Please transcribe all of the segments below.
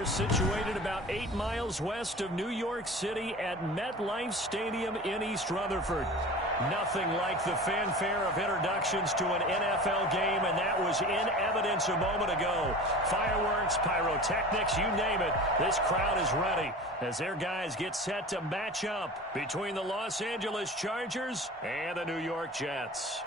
They're situated about 8 miles west of New York City at MetLife Stadium in East Rutherford. Nothing like the fanfare of introductions to an NFL game, and that was in evidence a moment ago. Fireworks, pyrotechnics, you name it. This crowd is ready as their guys get set to match up between the Los Angeles Chargers and the New York Jets.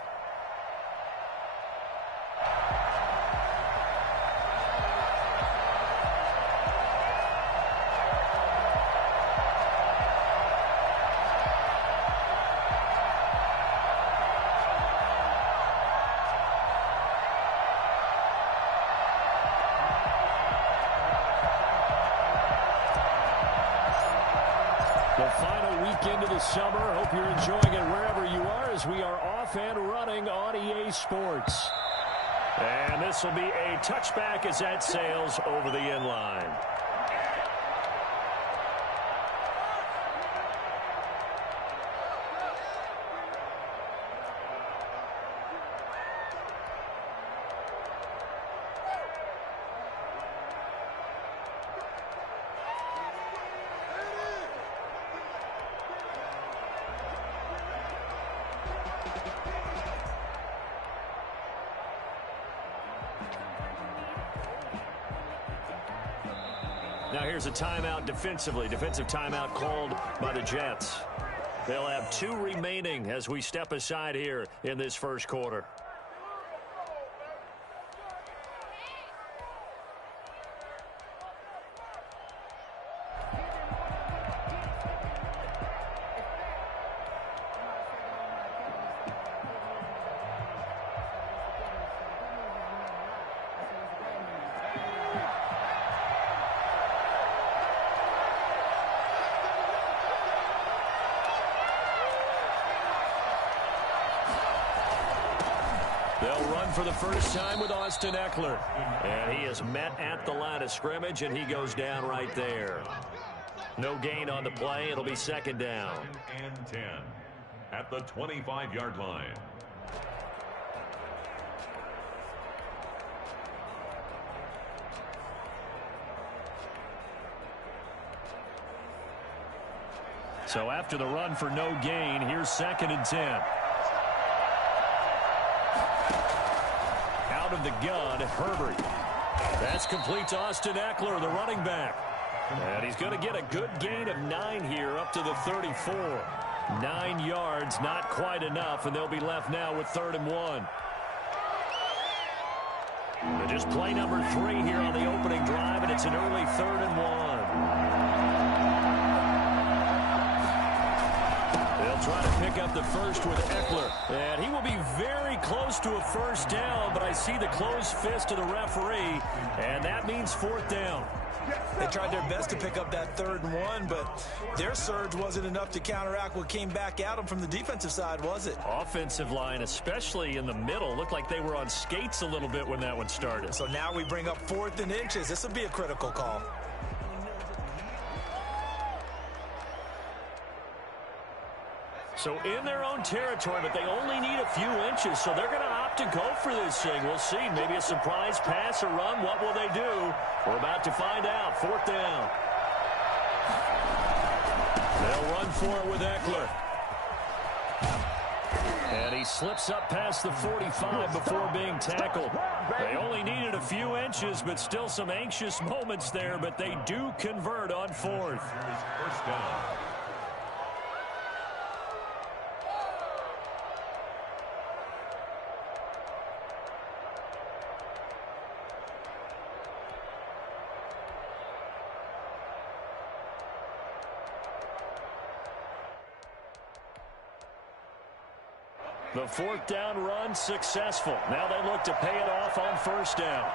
The final weekend of the summer. Hope you're enjoying it wherever you are as we are off and running on EA Sports. And this will be a touchback as that sails over the end line. Now here's a timeout defensively. Defensive timeout called by the Jets. They'll have 2 remaining as we step aside here in this first quarter. They'll run for the first time with Austin Ekeler. And he is met at the line of scrimmage, and he goes down right there. No gain on the play. It'll be second down. And 10 at the 25-yard line. So after the run for no gain, here's second and 10. Out of the gun, Herbert. That's complete to Austin Ekeler, the running back. And he's going to get a good gain of 9 here up to the 34. 9 yards, not quite enough, and they'll be left now with 3rd and 1. And just play number 3 here on the opening drive, and it's an early 3rd and 1. They'll try to pick up the first with Ekeler. And he will be very close to a first down, but I see the closed fist of the referee, and that means 4th down. They tried their best to pick up that 3rd and 1, but their surge wasn't enough to counteract what came back at them from the defensive side, was it? Offensive line, especially in the middle, looked like they were on skates a little bit when that one started. So now we bring up 4th and inches. This will be a critical call. So in their own territory, but they only need a few inches, so they're going to opt to go for this thing. We'll see. Maybe a surprise pass or run. What will they do? We're about to find out. 4th down. They'll run for it with Ekeler. And he slips up past the 45 before being tackled. They only needed a few inches, but still some anxious moments there, but they do convert on 4th. First down. The 4th down run successful. Now they look to pay it off on 1st down.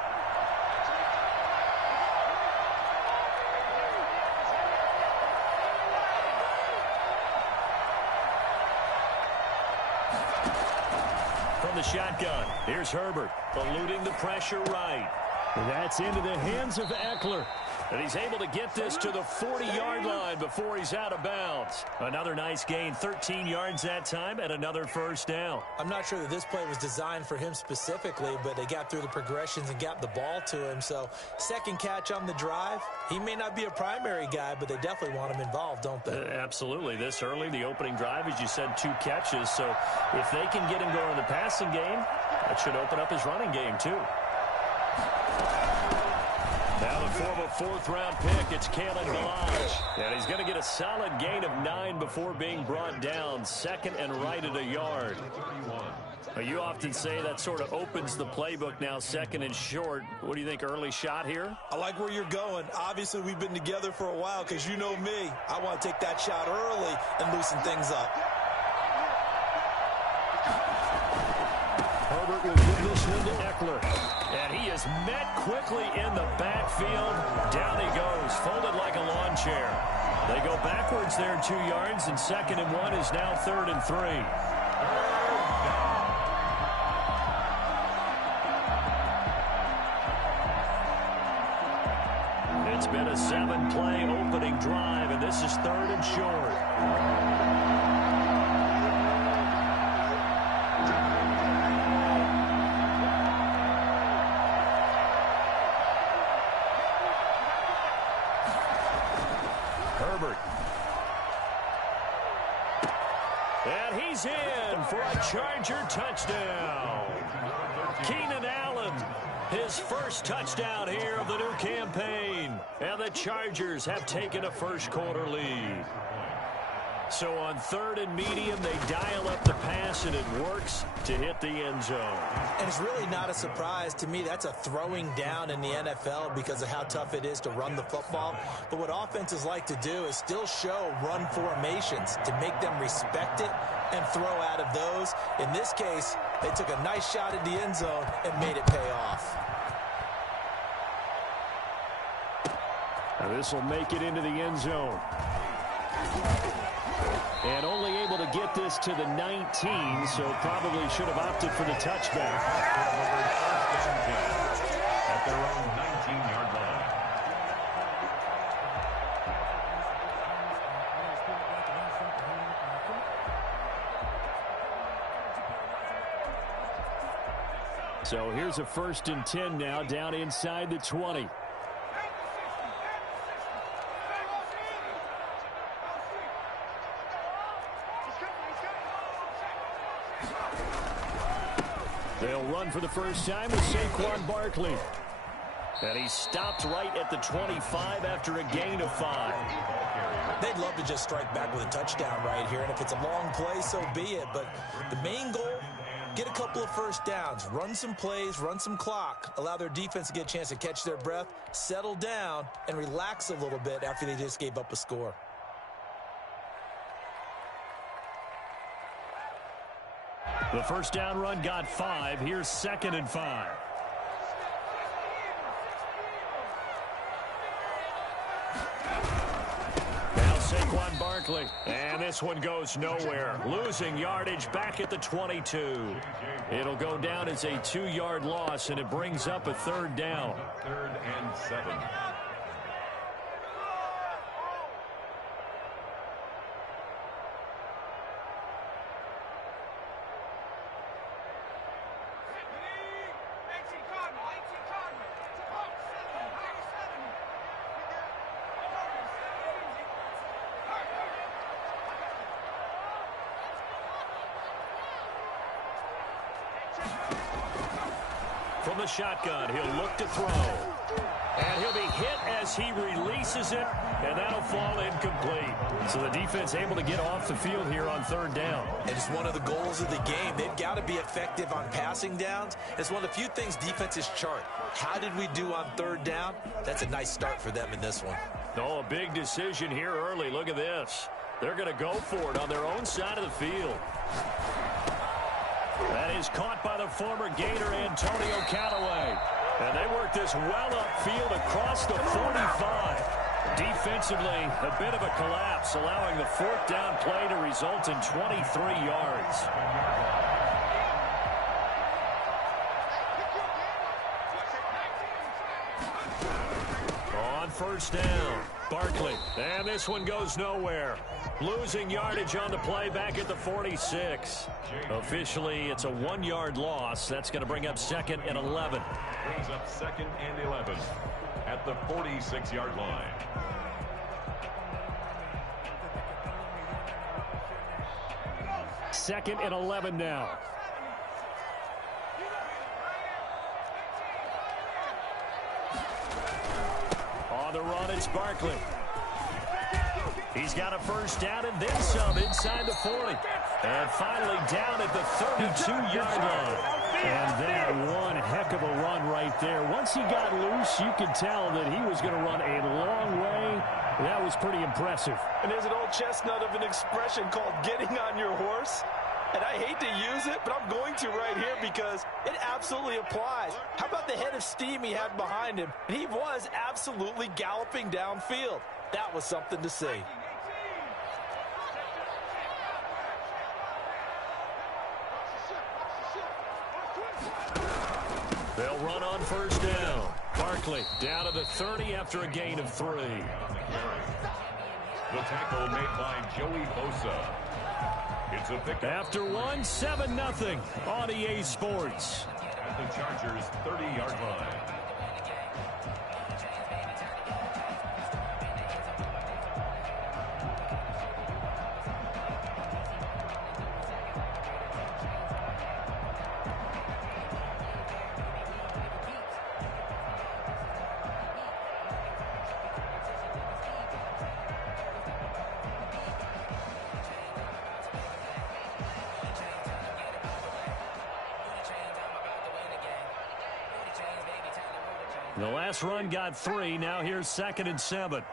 From the shotgun, here's Herbert, eluding the pressure right. That's into the hands of Ekeler. And he's able to get this to the 40-yard line before he's out of bounds. Another nice gain, 13 yards that time, and another first down. I'm not sure that this play was designed for him specifically, but they got through the progressions and got the ball to him. So second catch on the drive. He may not be a primary guy, but they definitely want him involved, don't they? Absolutely. This early, the opening drive, as you said, 2 catches. So if they can get him going in the passing game, that should open up his running game too. Now the former 4th-round pick, it's Kalen Ballage. And he's going to get a solid gain of 9 before being brought down. Second and right at a yard. You often say that sort of opens the playbook now, second and short. What do you think, early shot here? I like where you're going. Obviously, we've been together for a while because you know me. I want to take that shot early and loosen things up. Herbert will give this one to Eckler. And he is met quickly in the backfield. Down he goes, folded like a lawn chair. They go backwards there 2 yards, and 2nd and 1 is now 3rd and 3. It's been a 7-play opening drive, and this is 3rd and short. And he's in for a Charger touchdown. Keenan Allen, his first touchdown here of the new campaign. And the Chargers have taken a first-quarter lead. So on 3rd and medium, they dial up the pass, and it works to hit the end zone. And it's really not a surprise to me. That's a throwing down in the NFL because of how tough it is to run the football. But what offenses like to do is still show run formations to make them respect it and throw out of those. In this case, they took a nice shot at the end zone and made it pay off. Now this will make it into the end zone. And only able to get this to the 19, so probably should have opted for the touchback. At their own 19-yard line. So here's a 1st and 10 now, down inside the 20. They'll run for the first time with Saquon Barkley. And he stopped right at the 25 after a gain of 5. They'd love to just strike back with a touchdown right here, and if it's a long play, so be it. But the main goal, get a couple of first downs, run some plays, run some clock, allow their defense to get a chance to catch their breath, settle down, and relax a little bit after they just gave up a score. The first down run got 5. Here's 2nd and 5. Now Saquon Barkley. And this one goes nowhere. Losing yardage back at the 22. It'll go down as a 2-yard loss, and it brings up a 3rd down. 3rd and 7. From the shotgun, he'll look to throw. And he'll be hit as he releases it, and that'll fall incomplete. So the defense able to get off the field here on 3rd down. And it's one of the goals of the game. They've got to be effective on passing downs. It's one of the few things defenses chart. How did we do on 3rd down? That's a nice start for them in this one. Oh, a big decision here early. Look at this. They're going to go for it on their own side of the field. That is caught by the former Gator Antonio Callaway. And they work this well upfield across the 45. Defensively, a bit of a collapse, allowing the 4th down play to result in 23 yards. On first down. Barkley. And this one goes nowhere. Losing yardage on the play back at the 46. Officially, it's a 1-yard loss. That's going to bring up 2nd and 11. Brings up 2nd and 11 at the 46-yard line. Second and 11 now. On the run, it's Barkley. He's got a first down and then some inside the 40. And finally down at the 32-yard line. And that one heck of a run right there. Once he got loose, you could tell that he was going to run a long way. That was pretty impressive. And there's an old chestnut of an expression called getting on your horse. And I hate to use it, but I'm going to right here because it absolutely applies. How about the head of steam he had behind him? And he was absolutely galloping downfield. That was something to see. They'll run on first down. Barkley down to the 30 after a gain of 3. The tackle made by Joey Bosa. It's a pick after 1, 7-0 on EA Sports. At the Chargers' 30-yard line. The last run got 3. Now here's 2nd and 7.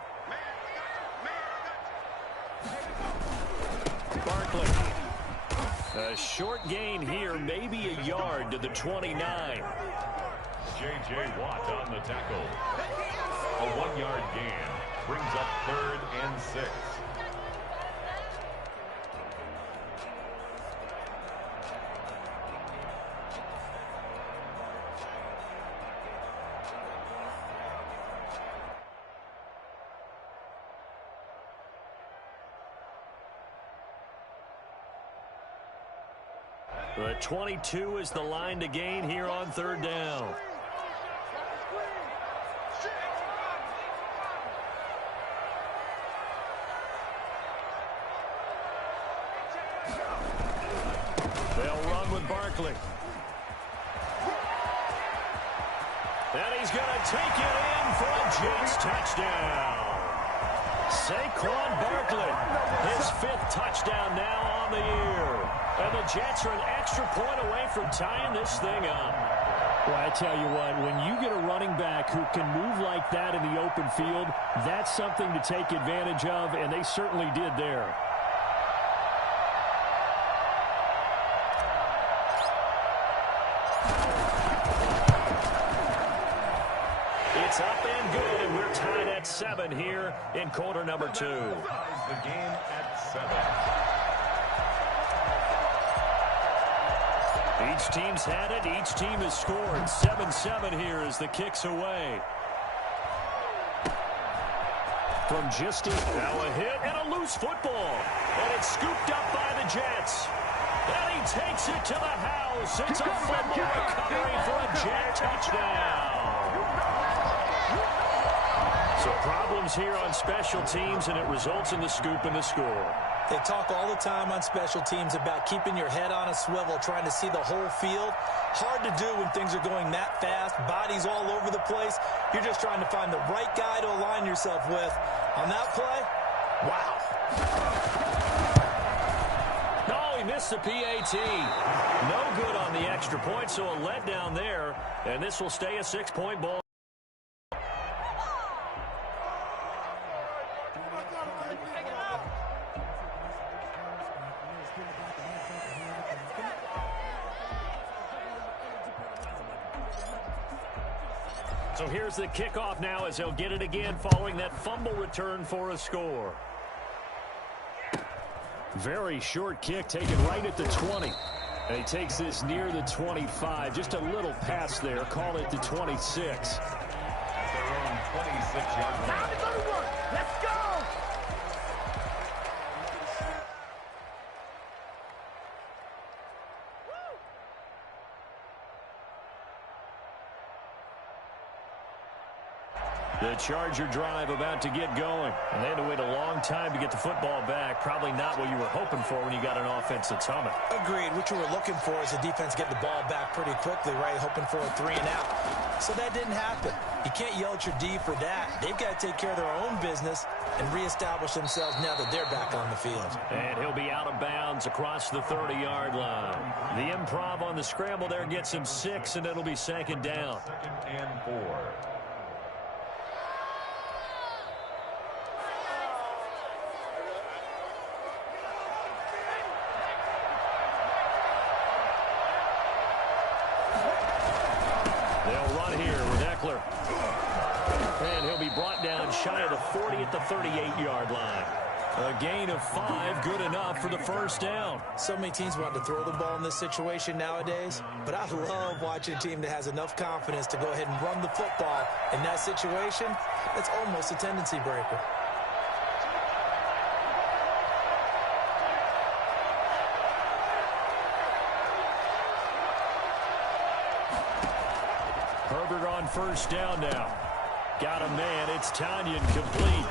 Barkley. A short gain here, maybe a yard to the 29. J.J. Watt on the tackle. A 1-yard gain brings up 3rd and 6. The 22 is the line to gain here on 3rd down. They'll run with Barkley. And he's going to take it in for a Jets touchdown. Saquon Barkley, his 5th touchdown now on the year. And the Jets are an extra point away from tying this thing up. Well, I tell you what, when you get a running back who can move like that in the open field, that's something to take advantage of, and they certainly did there. It's up and good, and we're tied at 7 here in quarter number 2. The game at 7. Each team's had it. Each team has scored. 7-7 here as the kick's away. From just now a hit and a loose football. And it's scooped up by the Jets. And he takes it to the house. It's a fumble recovery for a Jet touchdown. So problems here on special teams, and it results in the scoop and the score. They talk all the time on special teams about keeping your head on a swivel, trying to see the whole field. Hard to do when things are going that fast, bodies all over the place. You're just trying to find the right guy to align yourself with. On that play, wow. No, he missed the PAT. No good on the extra point, so a letdown there. And this will stay a 6-point ball. So here's the kickoff now as they'll get it again following that fumble return for a score. Very short kick taken right at the 20. And he takes this near the 25. Just a little pass there. Call it the 26. At their own 26. 6-yard line. Time to go to work. Let's go. The Charger drive about to get going. And they had to wait a long time to get the football back. Probably not what you were hoping for when you got an offense that's humming. Agreed. What you were looking for is the defense getting the ball back pretty quickly, right? Hoping for a 3-and-out. So that didn't happen. You can't yell at your D for that. They've got to take care of their own business and reestablish themselves now that they're back on the field. And he'll be out of bounds across the 30-yard line. The improv on the scramble there gets him 6, and it'll be second down. 2nd and 4. They'll run here with Eckler. And he'll be brought down shy of the 40 at the 38-yard line. A gain of 5, good enough for the first down. So many teams want to throw the ball in this situation nowadays, but I love watching a team that has enough confidence to go ahead and run the football in that situation. It's almost a tendency breaker. Herbert on first down now. Got a man. It's Tanyan complete.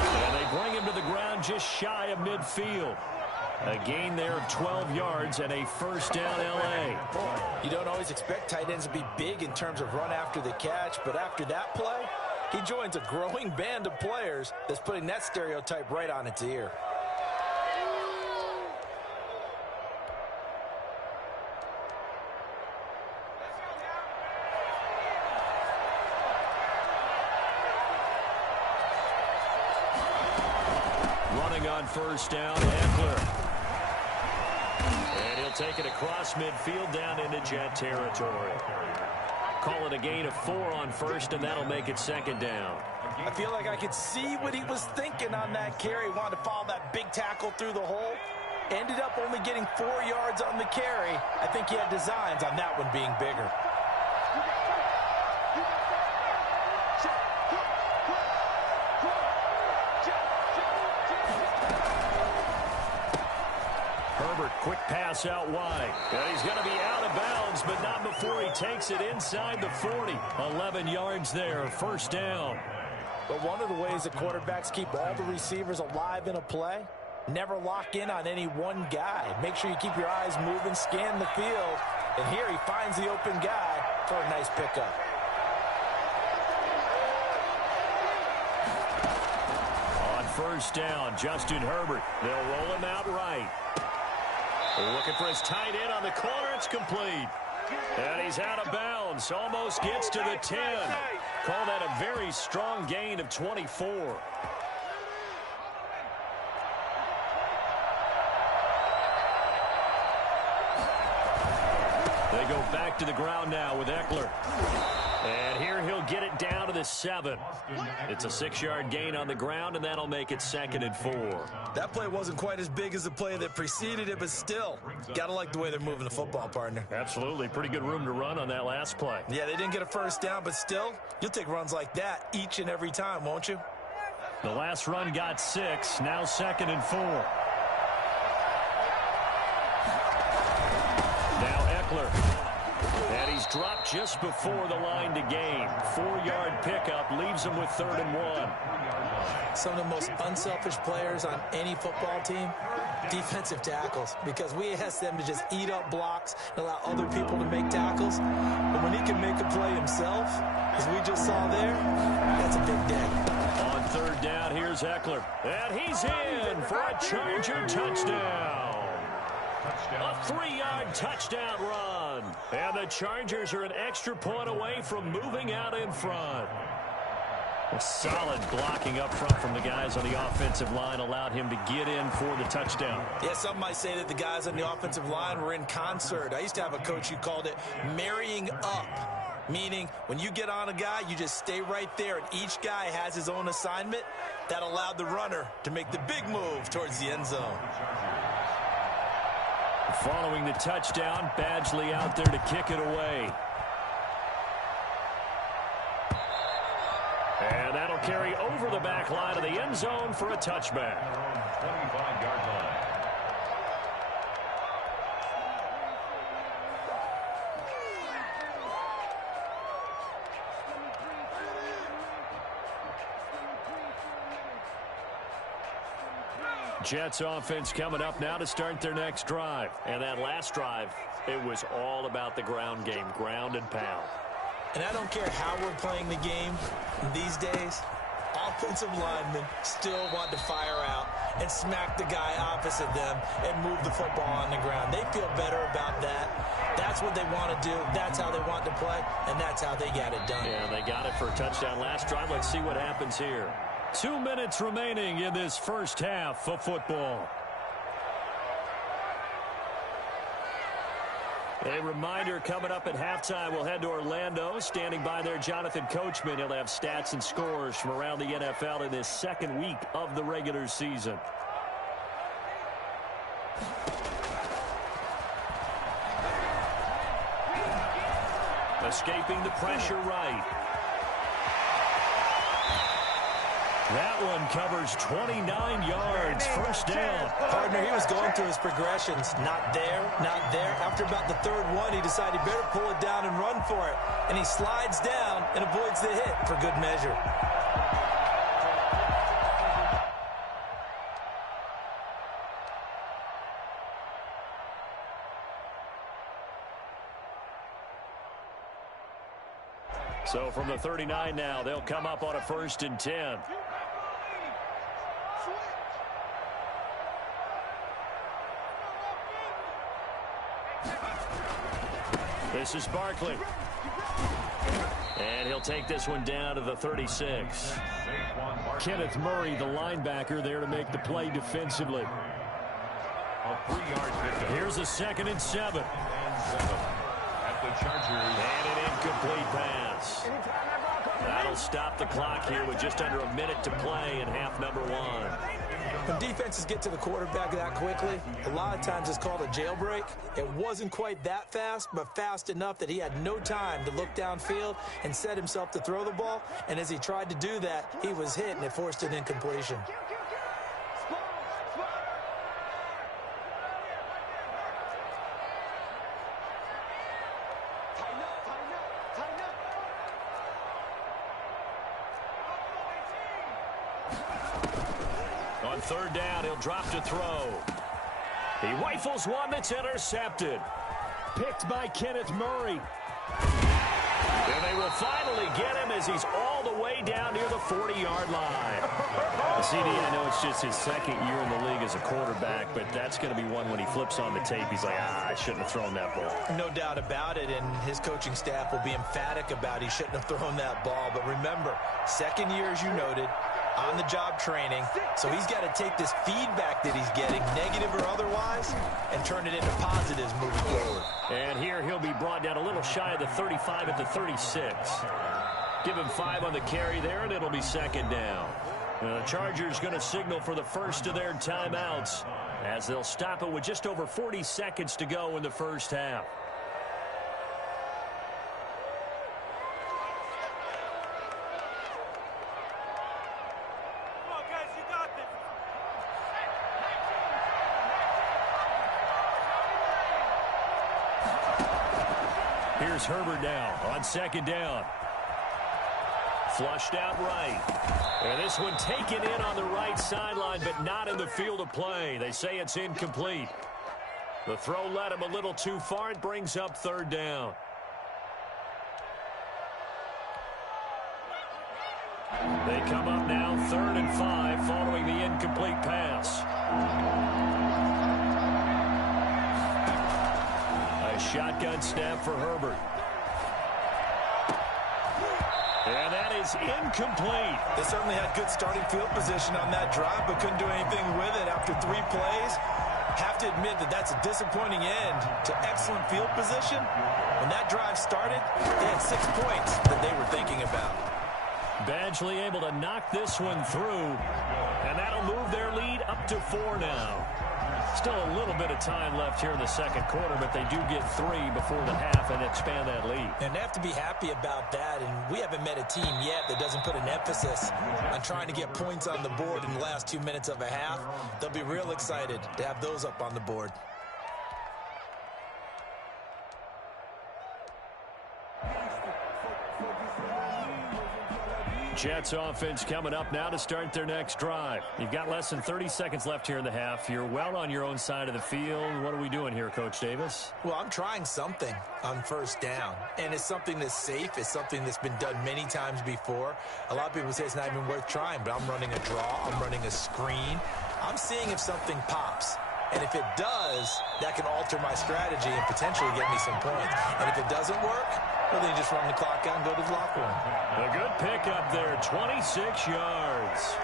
And they bring him to the ground just shy of midfield. A gain there of 12 yards and a first down L.A. You don't always expect tight ends to be big in terms of run after the catch, but after that play, he joins a growing band of players that's putting that stereotype right on its ear. Running on first down, Eckler. And he'll take it across midfield down into Jet territory. Call it a gain of 4 on first, and that'll make it second down. I feel like I could see what he was thinking on that carry. Wanted to follow that big tackle through the hole. Ended up only getting 4 yards on the carry. I think he had designs on that one being bigger. Herbert, quick pass out wide. And he's going to be out of bounds, but not before he takes it inside the 40. 11 yards there, first down. But one of the ways that quarterbacks keep all the receivers alive in a play, never lock in on any one guy. Make sure you keep your eyes moving, scan the field. And here he finds the open guy for a nice pickup. On first down, Justin Herbert. They'll roll him out right. Looking for his tight end on the corner. It's complete. And he's out of bounds. Almost gets to the 10. Call that a very strong gain of 24. They go back to the ground now with Eckler. And here he'll get it down to the 7. It's a 6-yard gain on the ground, and that'll make it 2nd and 4. That play wasn't quite as big as the play that preceded it, but still, gotta like the way they're moving the football, partner. Absolutely. Pretty good room to run on that last play. Yeah, they didn't get a first down, but still, you'll take runs like that each and every time, won't you? The last run got 6, now 2nd and 4. Now Eckler. And he's dropped just before the line to gain. 4-yard pickup leaves him with 3rd and 1. Some of the most unselfish players on any football team, defensive tackles, because we ask them to just eat up blocks and allow other people to make tackles. But when he can make a play himself, as we just saw there, that's a big day. On 3rd down, here's Eckler. And he's in for a Charger touchdown. A 3-yard touchdown run. And the Chargers are an extra point away from moving out in front. A solid blocking up front from the guys on the offensive line allowed him to get in for the touchdown. Yeah, some might say that the guys on the offensive line were in concert. I used to have a coach who called it marrying up, meaning when you get on a guy, you just stay right there, and each guy has his own assignment. That allowed the runner to make the big move towards the end zone. Following the touchdown, Badgley out there to kick it away. And that'll carry over the back line of the end zone for a touchback. 25-yard line. Jets offense coming up now to start their next drive. And that last drive, it was all about the ground game, ground and pound. And I don't care how we're playing the game these days, offensive linemen still want to fire out and smack the guy opposite them and move the football on the ground. They feel better about that. That's what they want to do. That's how they want to play, and that's how they got it done. Yeah, they got it for a touchdown last drive. Let's see what happens here. 2 minutes remaining in this first half of football. A reminder coming up at halftime, we'll head to Orlando. Standing by there, Jonathan Coachman. He'll have stats and scores from around the NFL in this second week of the regular season. Escaping the pressure right. That one covers 29 yards. First down. Partner, he was going through his progressions. Not there, not there. After about the third one, he decided he better pull it down and run for it. And he slides down and avoids the hit for good measure. So from the 39 now, they'll come up on a 1st and 10. This is Barkley. And he'll take this one down to the 36. Kenneth Murray, the linebacker, there to make the play defensively. A 3-yard pickup. Here's a 2nd and 7. At the Chargers. And an incomplete pass. That'll stop the clock here with just under a minute to play in half number 1. When defenses get to the quarterback that quickly, a lot of times it's called a jailbreak. It wasn't quite that fast, but fast enough that he had no time to look downfield and set himself to throw the ball. And as he tried to do that, he was hit and it forced an incompletion. On 3rd down, he'll drop to throw. He rifles one that's intercepted. Picked by Kenneth Murray. And they will finally get him as he's all the way down near the 40-yard line. CD, I know it's just his 2nd year in the league as a quarterback, but that's going to be one when he flips on the tape. He's like, I shouldn't have thrown that ball. No doubt about it, and his coaching staff will be emphatic about he shouldn't have thrown that ball. But remember, 2nd year, as you noted, on-the-job training, so he's got to take this feedback that he's getting, negative or otherwise, and turn it into positives moving forward. And here he'll be brought down a little shy of the 35 at the 36. Give him 5 on the carry there, and it'll be 2nd down. The Chargers going to signal for the first of their timeouts as they'll stop it with just over 40 seconds to go in the first half. Here's Herbert now on 2nd down. Flushed out right. And this one taken in on the right sideline, but not in the field of play. They say it's incomplete. The throw led him a little too far. It brings up 3rd down. They come up now 3rd and 5 following the incomplete pass. A shotgun snap for Herbert. And that is incomplete. They certainly had good starting field position on that drive, but couldn't do anything with it after 3 plays. Have to admit that that's a disappointing end to excellent field position. When that drive started, they had 6 points that they were thinking about. Badgley able to knock this one through, and that'll move their lead up to 4 now. Still a little bit of time left here in the second quarter, but they do get 3 before the half and expand that lead. And they have to be happy about that, and we haven't met a team yet that doesn't put an emphasis on trying to get points on the board in the last 2 minutes of a half. They'll be real excited to have those up on the board. Jets offense coming up now to start their next drive. You've got less than 30 seconds left here in the half. You're well on your own side of the field. What are we doing here, Coach Davis? Well, I'm trying something on first down, and it's something that's safe. It's something that's been done many times before. A lot of people say it's not even worth trying, but I'm running a draw. I'm running a screen. I'm seeing if something pops. And if it does, that can alter my strategy and potentially get me some points. And if it doesn't work, well, then you just run the clock out and go to the locker room. A good pick up there, 26 yards.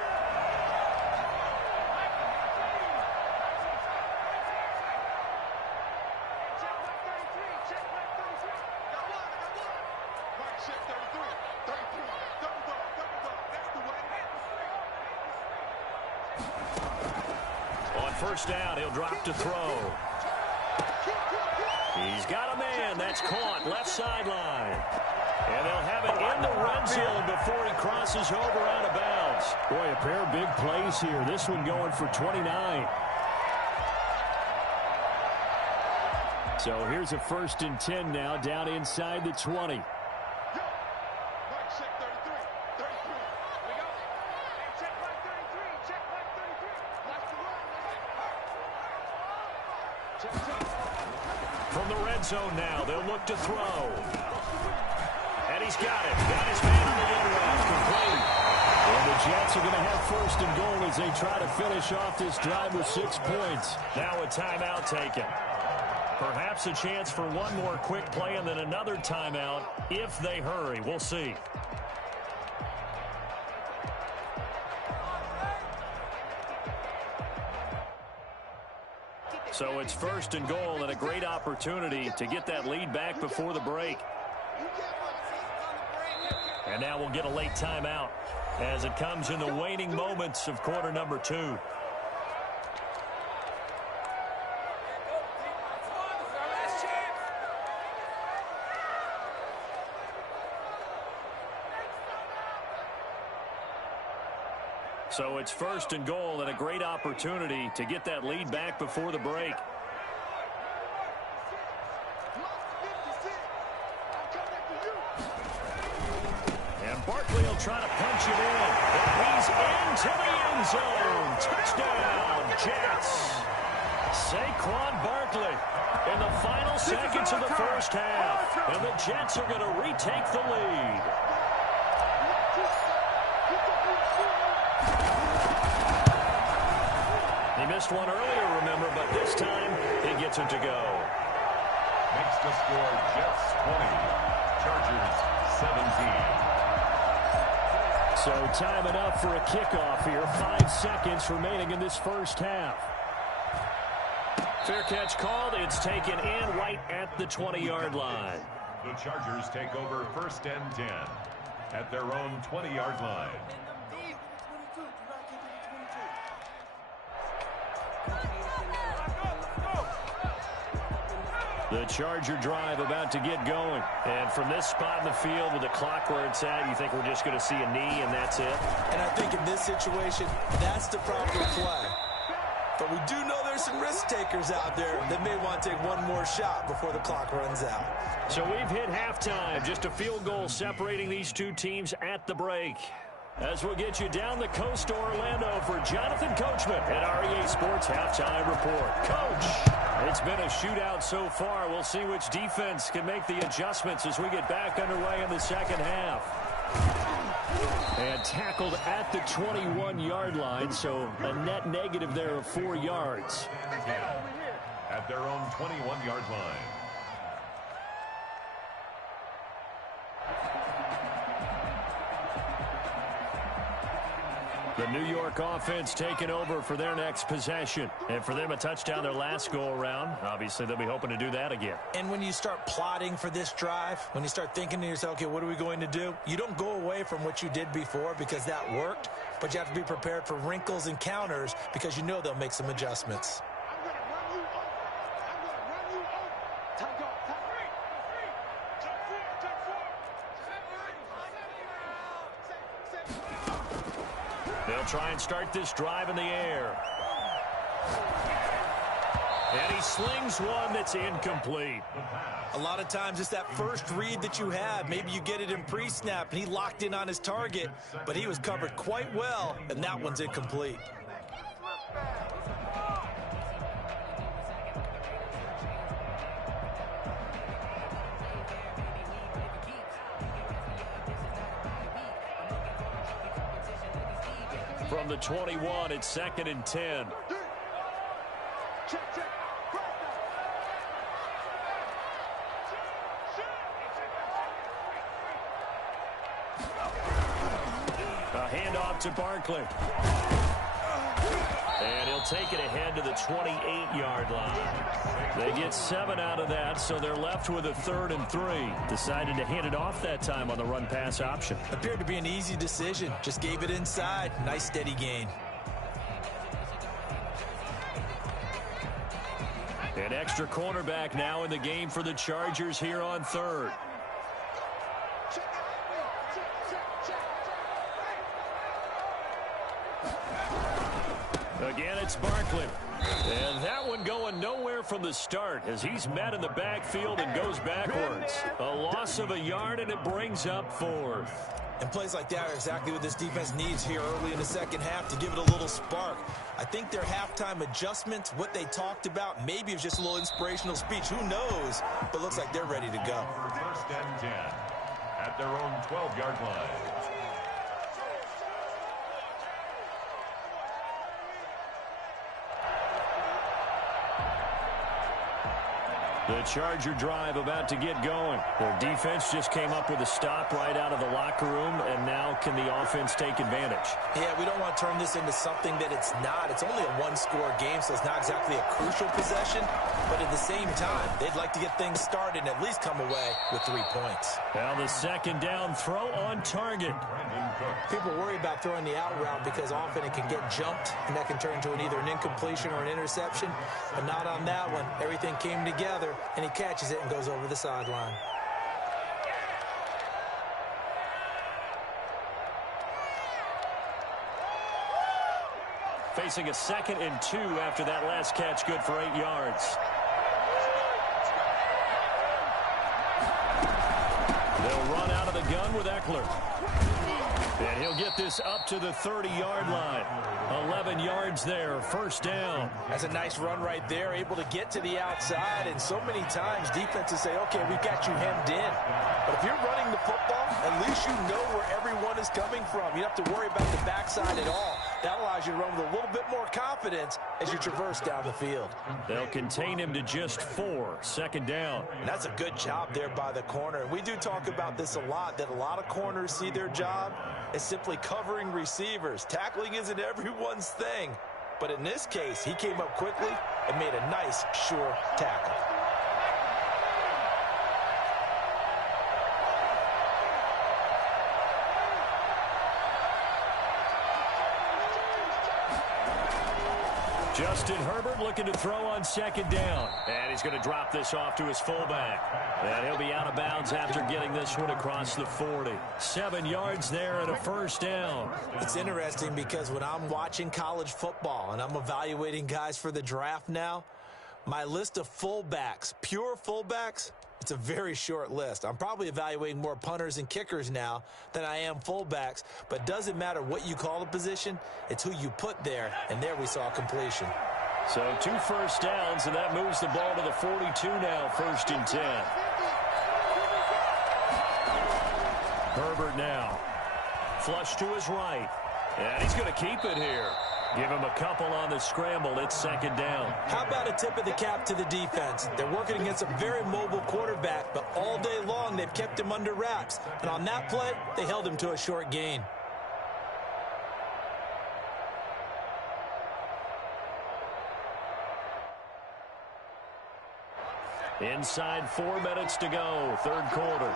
On first down, he'll drop to throw. He's got a man. That's caught left sideline. And they'll have it in the red zone before he crosses over out of bounds. Boy, a pair of big plays here. This one going for 29. So here's a 1st and 10 now down inside the 20. From the red zone now, they'll look to throw. And he's got it. Got his man on the end route. Complete. And the Jets are going to have 1st and goal as they try to finish off this drive with 6 points. Now a timeout taken. Perhaps a chance for one more quick play and then another timeout if they hurry. We'll see. So it's 1st and goal and a great opportunity to get that lead back before the break. And now we'll get a late timeout as it comes in the waning moments of quarter number 2. So it's 1st and goal and a great opportunity to get that lead back before the break. And Barkley will try to punch it in. And he's into the end zone. Touchdown, Jets. Saquon Barkley in the final seconds of the first half. And the Jets are going to retake the lead. He missed one earlier, remember, but this time he gets it to go. Makes the score Jets 20, Chargers 17. So time enough for a kickoff here. 5 seconds remaining in this first half. Fair catch called. It's taken in right at the 20-yard line. The Chargers take over 1st and 10 at their own 20-yard line. The Charger drive about to get going. And from this spot in the field with the clock where it's at, you think we're just going to see a knee and that's it? And I think in this situation, that's the proper play. But we do know there's some risk takers out there that may want to take one more shot before the clock runs out. So we've hit halftime. Just a field goal separating these two teams at the break. As we'll get you down the coast to Orlando for Jonathan Coachman at REA Sports Halftime Report. Coach, it's been a shootout so far. We'll see which defense can make the adjustments as we get back underway in the second half. And tackled at the 21-yard line, so a net negative there of 4 yards. At their own 21-yard line. The New York offense taking over for their next possession. And for them, a touchdown their last go-around. Obviously, they'll be hoping to do that again. And when you start plotting for this drive, when you start thinking to yourself, okay, what are we going to do? You don't go away from what you did before because that worked, but you have to be prepared for wrinkles and counters because you know they'll make some adjustments. try and start this drive in the air. And he slings one that's incomplete. A lot of times it's that first read that you have. Maybe you get it in pre-snap, and he locked in on his target, but he was covered quite well, and that one's incomplete. From the 21, it's 2nd and 10. A handoff to Barkley. And he'll take it ahead to the 28-yard line. They get 7 out of that, so they're left with a 3rd and 3. Decided to hand it off that time on the run-pass option. Appeared to be an easy decision. Just gave it inside. Nice steady gain. An extra cornerback now in the game for the Chargers here on 3rd. Again, it's Barkley. And that one going nowhere from the start as he's met in the backfield and goes backwards. A loss of a yard, and it brings up 4th. And plays like that are exactly what this defense needs here early in the second half to give it a little spark. I think their halftime adjustments, what they talked about, maybe it was just a little inspirational speech. Who knows? But looks like they're ready to go. 1st and 10 at their own 12-yard line. The Charger drive about to get going. Their defense just came up with a stop right out of the locker room, and now can the offense take advantage? Yeah, we don't want to turn this into something that it's not. It's only a one-score game, so it's not exactly a crucial possession. But at the same time, they'd like to get things started and at least come away with 3 points. Now the 2nd down throw on target. People worry about throwing the out route because often it can get jumped, and that can turn into either an incompletion or an interception. But not on that one. Everything came together, and he catches it and goes over the sideline. Facing a 2nd and 2 after that last catch, good for 8 yards. They'll run out of the gun with Eckler. And he'll get this up to the 30-yard line. 11 yards there, 1st down. That's a nice run right there, able to get to the outside. And so many times defenses say, okay, we've got you hemmed in. But if you're running the football, at least you know where everyone is coming from. You don't have to worry about the backside at all. That allows you to run with a little bit more confidence as you traverse down the field. They'll contain him to just 4, 2nd down. And that's a good job there by the corner. And we do talk about this a lot, that a lot of corners see their job as simply covering receivers. Tackling isn't everyone's thing. But in this case, he came up quickly and made a nice, sure tackle. Justin Herbert looking to throw on 2nd down. And he's going to drop this off to his fullback. And he'll be out of bounds after getting this one across the 40. 7 yards there and a 1st down. It's interesting because when I'm watching college football and I'm evaluating guys for the draft now, my list of fullbacks, pure fullbacks, it's a very short list. I'm probably evaluating more punters and kickers now than I am fullbacks, but it doesn't matter what you call the position, it's who you put there, and there we saw completion. So 2 1st downs, and that moves the ball to the 42 now, 1st and 10. Herbert now. Flush to his right. And he's going to keep it here. Give him a couple on the scramble. It's 2nd down. How about a tip of the cap to the defense? They're working against a very mobile quarterback, but all day long they've kept him under wraps. And on that play, they held him to a short gain. Inside 4 minutes to go, 3rd quarter.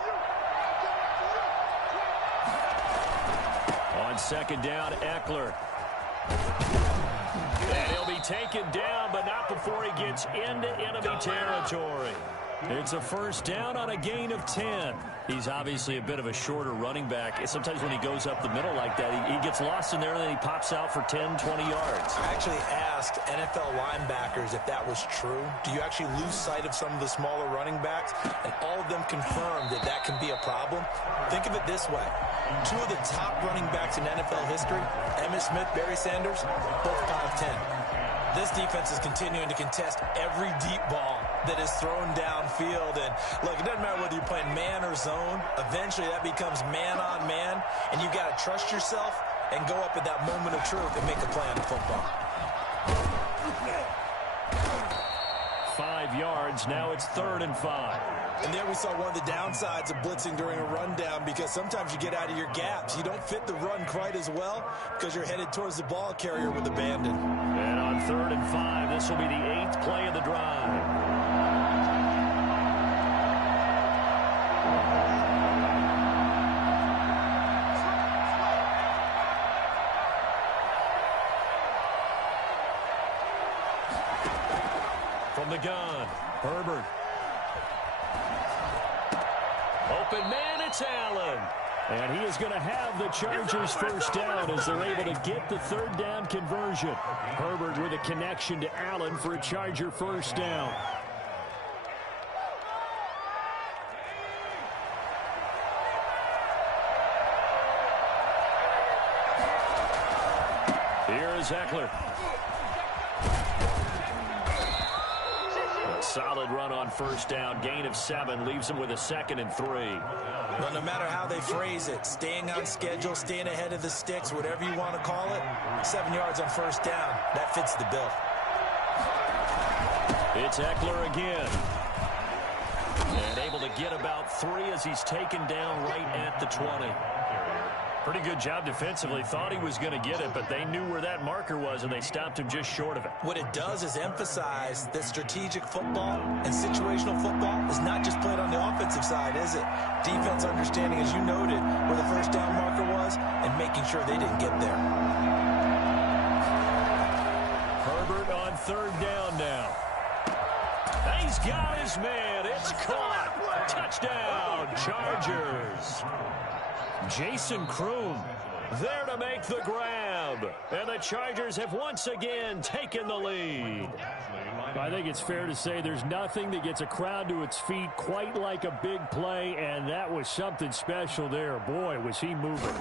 On 2nd down, Eckler. And he'll be taken down, but not before he gets into enemy territory. It's a first down on a gain of 10. He's obviously a bit of a shorter running back. Sometimes when he goes up the middle like that, he gets lost in there and then he pops out for 10, 20 yards. I actually asked NFL linebackers if that was true. Do you actually lose sight of some of the smaller running backs? And all of them confirmed that that can be a problem. Think of it this way. Two of the top running backs in NFL history, Emmitt Smith, Barry Sanders, both 5'10". This defense is continuing to contest every deep ball that is thrown downfield. And look, it doesn't matter whether you're playing man or zone. Eventually that becomes man on man, and you've got to trust yourself and go up at that moment of truth and make a play on the football. 5 yards. Now it's 3rd and 5. And there we saw one of the downsides of blitzing during a rundown, because sometimes you get out of your gaps. You don't fit the run quite as well because you're headed towards the ball carrier with abandon. And on 3rd and 5, this will be the 8th play of the drive. From the gun, Herbert. Open man, it's Allen. And he is going to have the Chargers first down as they're able to get the 3rd down conversion. Herbert with a connection to Allen for a Charger first down. Here is Eckler. Solid run on first down. Gain of 7 leaves him with a 2nd and 3. Well, no matter how they phrase it, staying on schedule, staying ahead of the sticks, whatever you want to call it, 7 yards on first down, that fits the bill. It's Eckler again. And able to get about 3 as he's taken down right at the 20. Pretty good job defensively. Thought he was going to get it, but they knew where that marker was, and they stopped him just short of it. What it does is emphasize that strategic football and situational football is not just played on the offensive side, is it? Defense understanding, as you noted, where the first down marker was and making sure they didn't get there. Herbert on 3rd down now. He's got his man. It's caught. Touchdown, Chargers. Jason Kroom there to make the grab. And the Chargers have once again taken the lead. I think it's fair to say there's nothing that gets a crowd to its feet quite like a big play, and that was something special there. Boy, was he moving.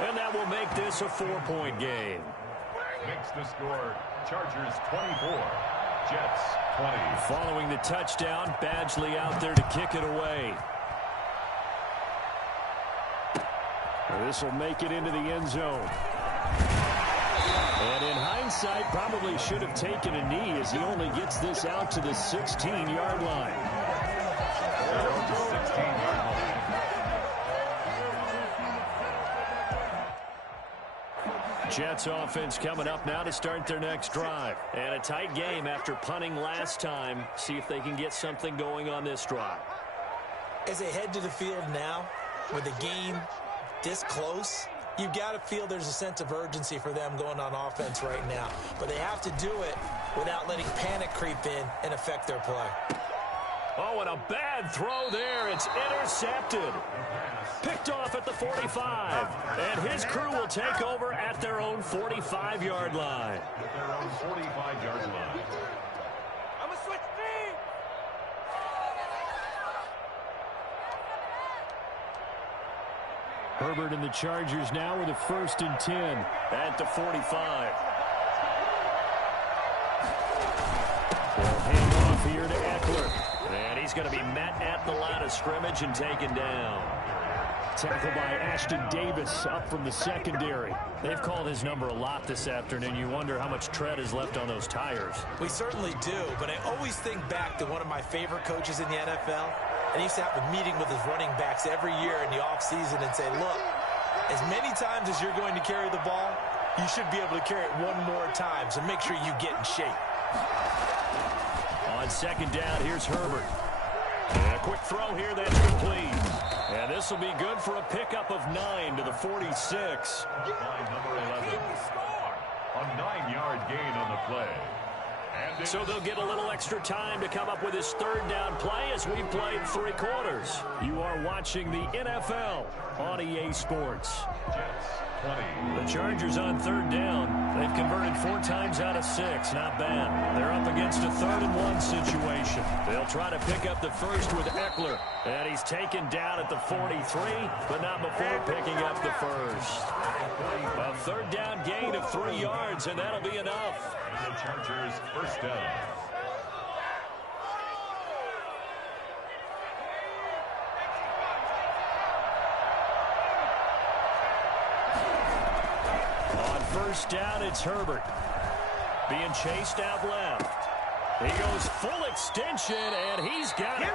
And that will make this a 4-point game. Makes the score Chargers 24, Jets 20. Following the touchdown, Badgley out there to kick it away. This will make it into the end zone. And in hindsight, probably should have taken a knee as he only gets this out to the 16-yard line. Jets offense coming up now to start their next drive. And a tight game after punting last time. See if they can get something going on this drive. As they head to the field now, with the game this close, you've got to feel there's a sense of urgency for them going on offense right now. But they have to do it without letting panic creep in and affect their play. Oh, and a bad throw there. It's intercepted. Picked off at the 45. And his crew will take over at their own 45-yard line. At their own 45-yard line. I'm going to switch feet. Herbert and the Chargers now with a 1st and 10 at the 45. They'll hand off here to Eckler. And he's going to be met at the line of scrimmage and taken down. Tackled by Ashton Davis up from the secondary. They've called his number a lot this afternoon. You wonder how much tread is left on those tires. We certainly do, but I always think back to one of my favorite coaches in the NFL. And he used to have a meeting with his running backs every year in the offseason and say, look, as many times as you're going to carry the ball, you should be able to carry it one more time, so make sure you get in shape. On 2nd down, here's Herbert. And a quick throw here that's complete. And this will be good for a pickup of 9 to the 46. Line number 11. A 9-yard gain on the play. So they'll get a little extra time to come up with his third down play as we played 3 quarters. You are watching the NFL on EA Sports. The Chargers on third down. They've converted 4 times out of 6. Not bad. They're up against a 3rd and 1 situation. They'll try to pick up the first with Eckler. And he's taken down at the 43, but not before picking up the first. A 3rd down gain of 3 yards, and that'll be enough. The Chargers first down. First down, it's Herbert. Being chased out left. He goes full extension, and he's got it.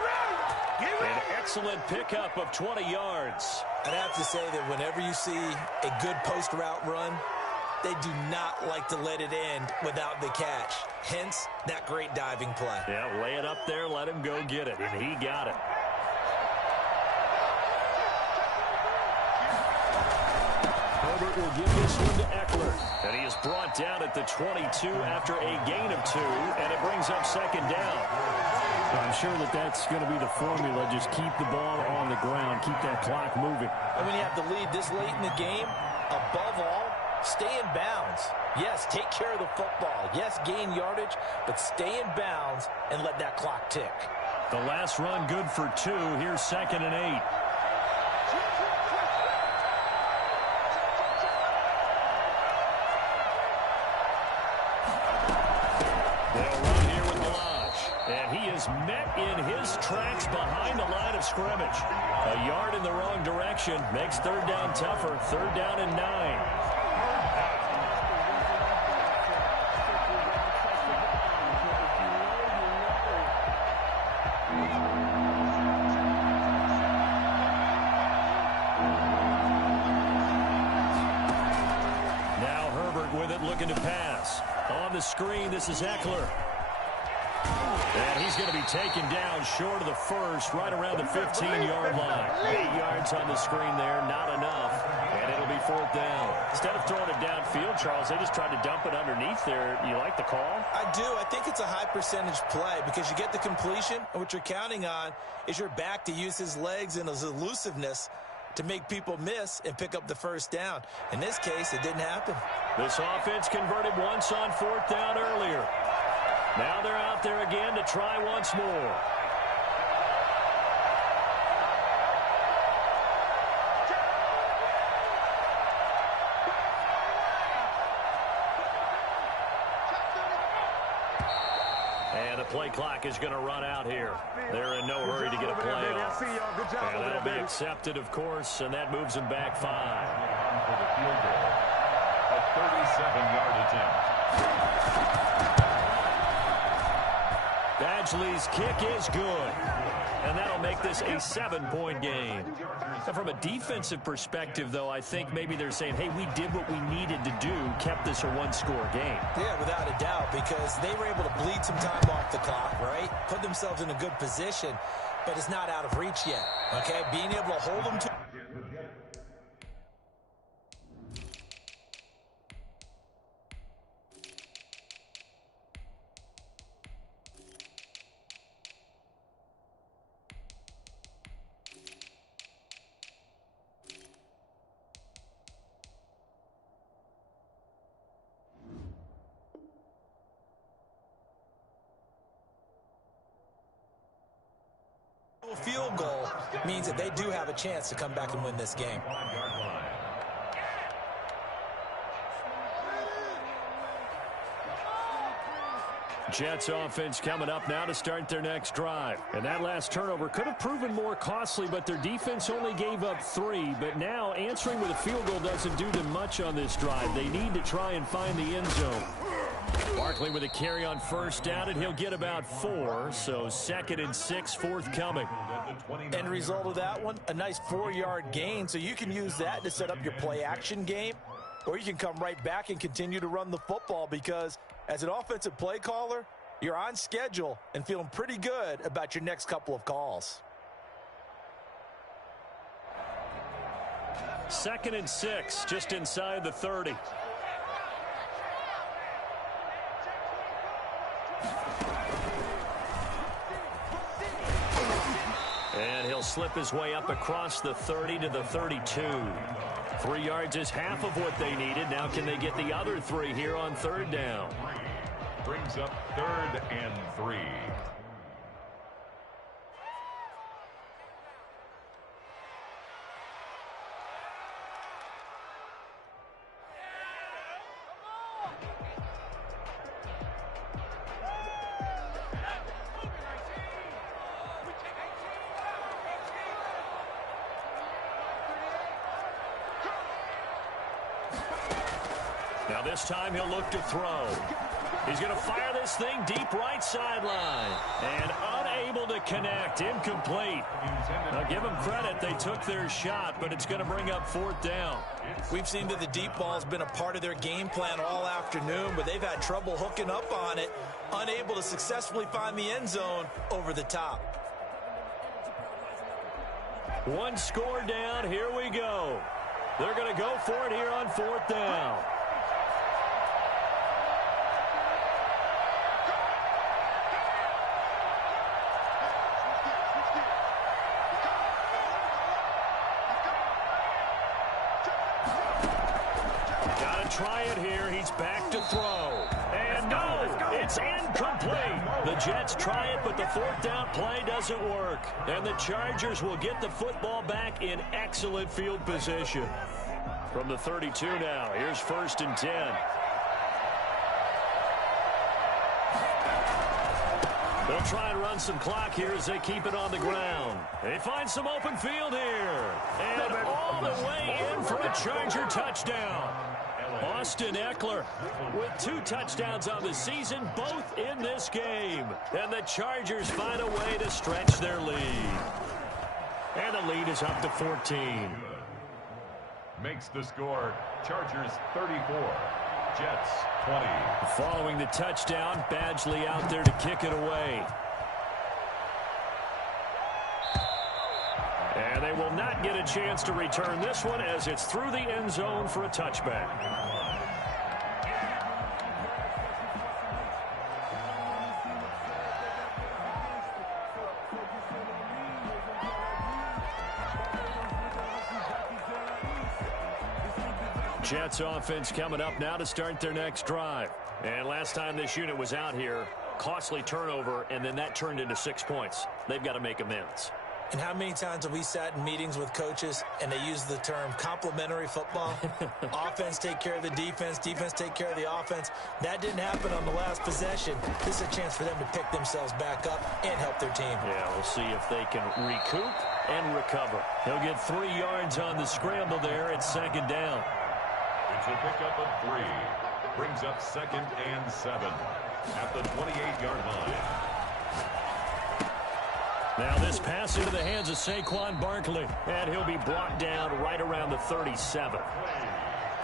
An excellent pickup of 20 yards. I'd have to say that whenever you see a good post route run, they do not like to let it end without the catch. Hence, that great diving play. Yeah, lay it up there, let him go get it, and he got it. Herbert will give this one to Eckler. And he is brought down at the 22 after a gain of 2, and it brings up 2nd down. I'm sure that that's going to be the formula. Just keep the ball on the ground. Keep that clock moving. And when you have the lead this late in the game, above all, stay in bounds. Yes, take care of the football. Yes, gain yardage, but stay in bounds and let that clock tick. The last run good for 2. Here's 2nd and 8. Met in his tracks behind the line of scrimmage. A yard in the wrong direction makes 3rd down tougher. 3rd down and 9. Now Herbert with it, looking to pass. On the screen, this is Eckler. And he's going to be taken down short of the first, right around the 15-yard line. 8 yards on the screen there, not enough. And it'll be 4th down. Instead of throwing it downfield, Charles, they just tried to dump it underneath there. You like the call? I do. I think it's a high-percentage play because you get the completion, and what you're counting on is your back to use his legs and his elusiveness to make people miss and pick up the first down. In this case, it didn't happen. This offense converted once on 4th down earlier. Now they're out there again to try once more. And the play clock is going to run out here. They're in no hurry to get a play off. And that'll be accepted, of course, and that moves them back 5. For the field goal. A 37-yard attempt. Badgley's kick is good. And that'll make this a 7-point game. Now, from a defensive perspective, though, I think maybe they're saying, hey, we did what we needed to do, kept this a 1-score game. Yeah, without a doubt, because they were able to bleed some time off the clock, right? Put themselves in a good position, but it's not out of reach yet, okay? Being able to hold them to... field goal means that they do have a chance to come back and win this game. Jets offense coming up now to start their next drive. And that last turnover could have proven more costly, but their defense only gave up 3. But now answering with a field goal doesn't do them much on this drive. They need to try and find the end zone. Barkley with a carry on first down, and he'll get about 4. So 2nd and 6 forthcoming. End result of that one, a nice 4-yard gain. So you can use that to set up your play action game, or you can come right back and continue to run the football because as an offensive play caller, you're on schedule and feeling pretty good about your next couple of calls. 2nd and 6, just inside the 30. he'll slip his way up across the 30 to the 32. 3 yards is half of what they needed. Now can they get the other 3 here on third down? Brings up 3rd and 3. Now this time he'll look to throw. He's going to fire this thing deep right sideline. And unable to connect. Incomplete. Now give them credit. They took their shot, but it's going to bring up 4th down. We've seen that the deep ball has been a part of their game plan all afternoon, but they've had trouble hooking up on it, unable to successfully find the end zone over the top. 1 score down. Here we go. They're going to go for it here on 4th down. Try it here. He's back to throw. And no, it's incomplete. The Jets try it, but the 4th down play doesn't work. And the Chargers will get the football back in excellent field position. From the 32 now, here's 1st and 10. They'll try and run some clock here as they keep it on the ground. They find some open field here. And all the way in for a Charger touchdown. Austin Eckler with 2 touchdowns on the season, both in this game. And the Chargers find a way to stretch their lead. And the lead is up to 14. Makes the score Chargers 34, Jets 20. Following the touchdown, Badgley out there to kick it away. And they will not get a chance to return this one as it's through the end zone for a touchback. Jets offense coming up now to start their next drive. And last time this unit was out here, costly turnover, and then that turned into 6 points. They've got to make amends. And how many times have we sat in meetings with coaches and they use the term complementary football? Offense take care of the defense, defense take care of the offense. That didn't happen on the last possession. This is a chance for them to pick themselves back up and help their team. Yeah, we'll see if they can recoup and recover. They'll get 3 yards on the scramble there at 2nd down. It's a pickup of 3. Brings up 2nd and 7 at the 28-yard line. Now this pass into the hands of Saquon Barkley, and he'll be brought down right around the 37.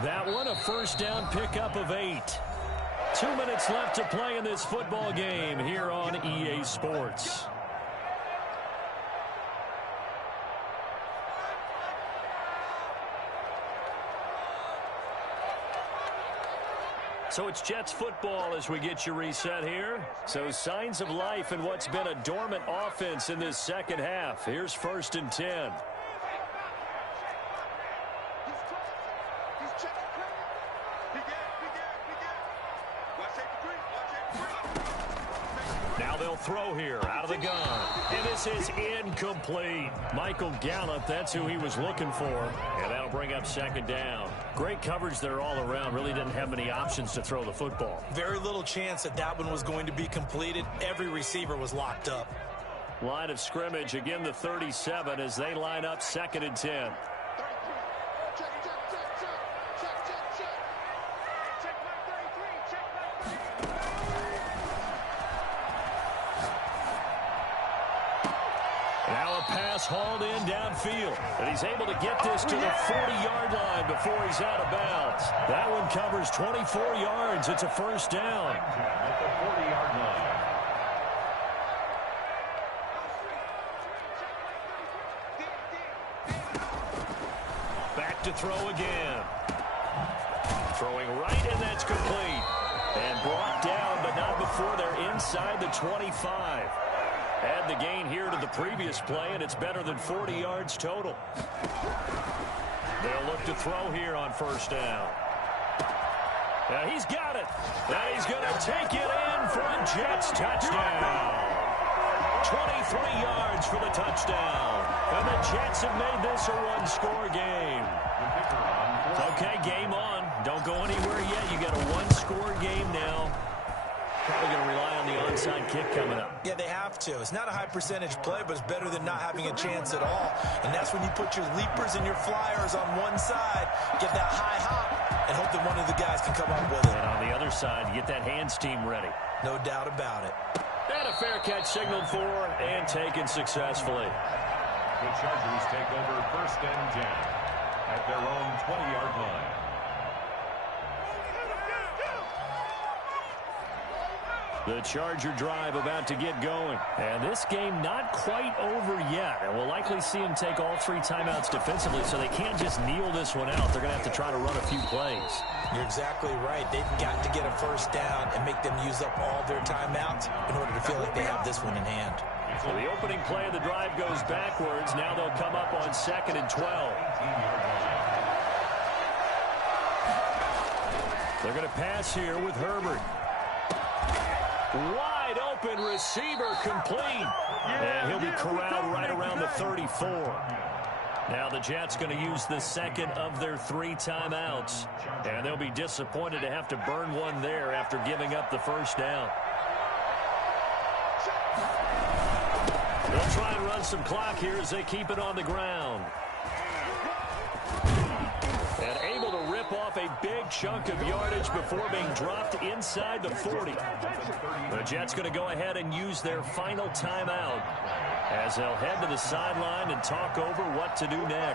That one a 1st down pickup of 8. 2 minutes left to play in this football game here on EA Sports. So it's Jets football as we get you reset here. So signs of life in what's been a dormant offense in this second half. Here's 1st and 10. Now they'll throw here out of the gun. And this is incomplete. Michael Gallup, that's who he was looking for. And that'll bring up 2nd down. Great coverage there all around. Really didn't have many options to throw the football. Very little chance that that one was going to be completed. Every receiver was locked up. Line of scrimmage, again the 37 as they line up 2nd and 10. Now a pass hauled in downfield. And he's able to get this to the 40-yard line before he's out of bounds. That one covers 24 yards. It's a 1st down. At the 40-yard line. Back to throw again. Throwing right, and that's complete. And brought down, but not before they're inside the 25. Add the gain here to the previous play, and it's better than 40 yards total. They'll look to throw here on first down. Now he's got it. And he's going to take it in for a Jets touchdown. 23 yards for the touchdown. And the Jets have made this a one-score game. Okay, game on. Don't go anywhere yet. You got a one-score game now. Probably going to rely on the onside kick coming up. Yeah, they have to. It's not a high-percentage play, but it's better than not having a chance at all. And that's when you put your leapers and your flyers on one side, get that high hop, and hope that one of the guys can come up with it. And on the other side, you get that hands team ready. No doubt about it. And a fair catch signaled for and taken successfully. The Chargers take over first and 10 at their own 20-yard line. The Charger drive about to get going. And this game not quite over yet. And we'll likely see them take all 3 timeouts defensively, so they can't just kneel this one out. They're going to have to try to run a few plays. You're exactly right. They've got to get a first down and make them use up all their timeouts in order to feel like they have this one in hand. So the opening play of the drive goes backwards. Now they'll come up on 2nd and 12. They're going to pass here with Herbert. Wide open receiver complete. And he'll be corralled right around the 34. Now the Jets going to use the second of their 3 timeouts. And they'll be disappointed to have to burn one there after giving up the first down. They'll try and run some clock here as they keep it on the ground. And able to rip off a big chunk of yardage before being dropped inside the 40. The Jets going to go ahead and use their final timeout as they'll head to the sideline and talk over what to do next.